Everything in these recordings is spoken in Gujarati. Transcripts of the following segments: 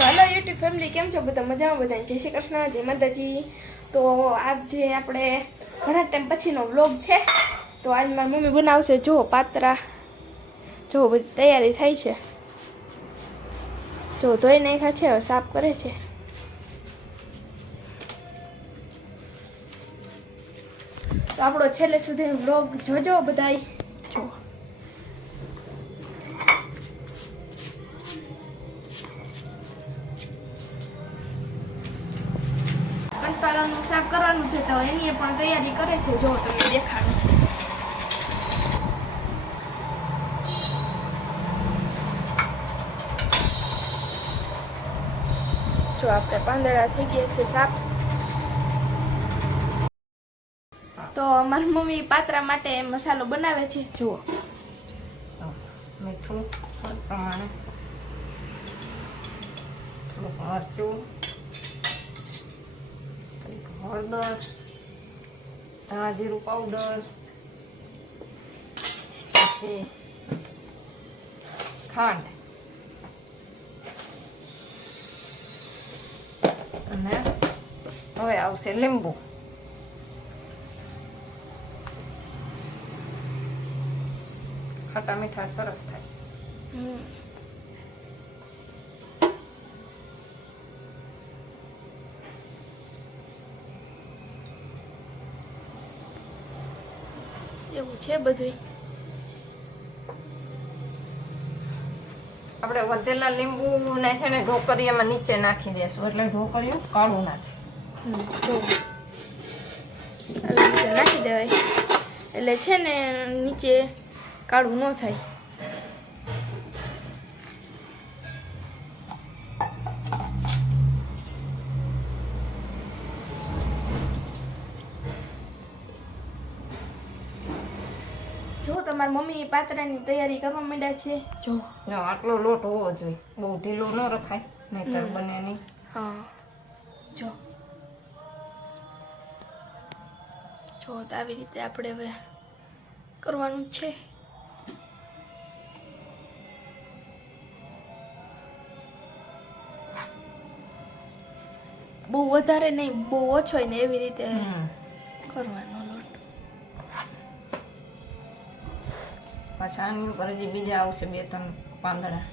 તો હલો યુટ્યુબ ફેમિલી કેમ છો બધા? મજામાં બધા જય શ્રી કૃષ્ણ, જય માતાજી. તો આજે આપણે ઘણા ટાઈમ પછીનો વ્લોગ છે, તો આજ મારી મમ્મી બનાવશે. જો, પાત્રા. જો, બધી તૈયારી થાય છે. જો, ધોઈ નાખ્યા છે સાફ કરે છે. તો આપણો છેલ્લે સુધી વ્લોગ જોજો બધાય. જો શાક કરવાનું છે તો એની પણ તૈયારી કરે છે. જો તમે દેખાડો. જો આપણે પાંદડા થઈ ગયા છે સાફ તો મારી મમ્મી પાત્રા માટે મસાલો બનાવે છે. જુઓ. મીઠું પ્રમાણે થોડુંક મરચું હળદર ધાણા જીરું પાવડર પછી ખાંડ. અને હવે આવશે લીંબુ. ખાટા મીઠા સરસ થાય. છે બધું આપણે વધેલા લીંબુ ને છે ને ઢોકરીયામાં નીચે નાખી દેશું એટલે ઢોકરિયું કાળું ના થાય. નાખી દેવાય. એટલે છે ને નીચે કાળું ન થાય. જો તમારી મમ્મી પાત્રાની તૈયારી કરવા માંડ્યા છે. જો. આટલો લોટ હોવો જોઈએ. બહુ ઢીલો ન રખાય નહીતર બને નહીં. હા. જો. જો તો આવી રીતે આપણે હવે કરવાનું છે. બહુ વધારે નહીં બહુ ઓછો ને એવી રીતે કરવાનો. પાછા આની ઉપર હજી બીજા આવશે બે ત્રણ પાંદડા.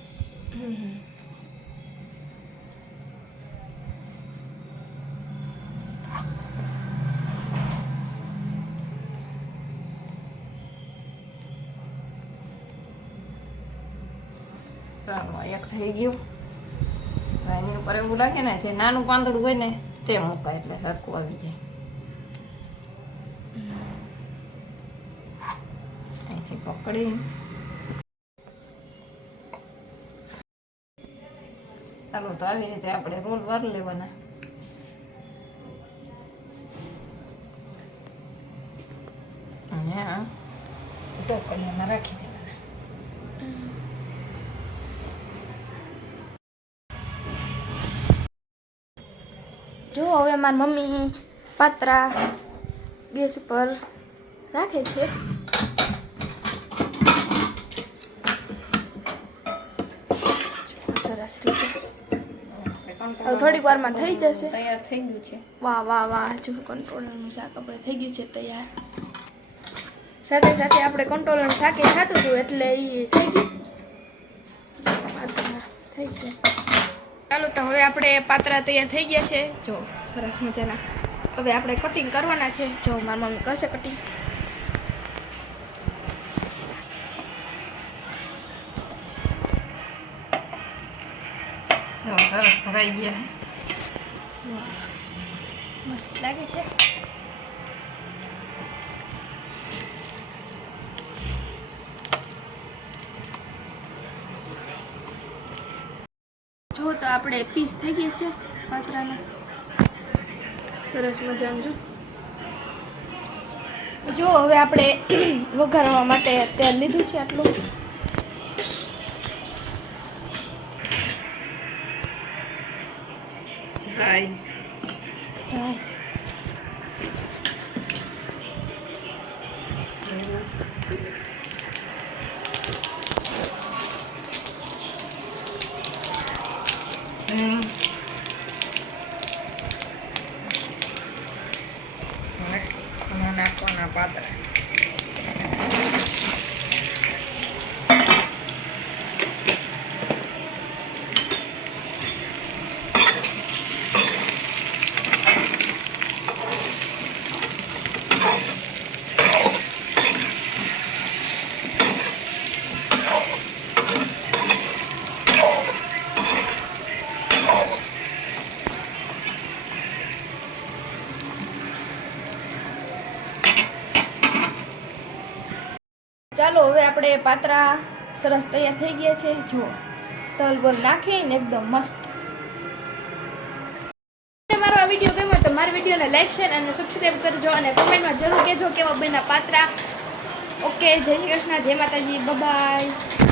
એક થઈ ગયું. એની ઉપર એવું લાગે ને, જે નાનું પાંદડું હોય ને, તે મૂકાય એટલે સરખું આવી જાય. અહીંથી પકડી ચાલો તો આવી રીતે આપણે રોલ વાર લેવાના. અને આ ઢોકળીયામાં રાખી દેવાના. જો હવે મારી મમ્મી પાત્રા ગેસ ઉપર રાખે છે. સરસ રીતે. હવે થોડીક વારમાં થઈ જશે. તૈયાર થઈ ગયું છે. વાહ વાહ વાહ જો કંટ્રોલરનું શાક આપણે થઈ ગયું છે તૈયાર. સાથે સાથે આપણે કંટ્રોલરનું શાકે ખાતું હતું એટલે એ થઈ ગયું. થઈ છે. ચાલો તો હવે આપણે પાત્રા તૈયાર થઈ ગયા છે. જો સરસ મજાના. હવે આપણે કટિંગ કરવાના છે. જો મારા મમ્મી કરશે કટિંગ સરસ ભરાઈ ગયા મસ્ત લાગે જો તો આપણે પીસ થઈ ગયા છે પાત્રાના. સરસ મજાનું જો. જો હવે આપણે વઘારવા માટે તેલ લીધું છે આટલું. રાઈ હા. હમ. હવે આમાં નાખવાના પાતરા ચાલો, હવે આપણે પાત્રા સરસ તૈયાર થઈ ગયા છે. જુઓ તલ બલ નાખીને એકદમ મસ્ત. મારો આ વીડિયો ગમ્યો તો મારા વિડીયોને લાઈક શેર અને સબસ્ક્રાઈબ કરજો અને કમેન્ટમાં જરૂર કહેજો કેવા બેના પાત્રા. ઓકે જય શ્રી કૃષ્ણ, જય માતાજી બાય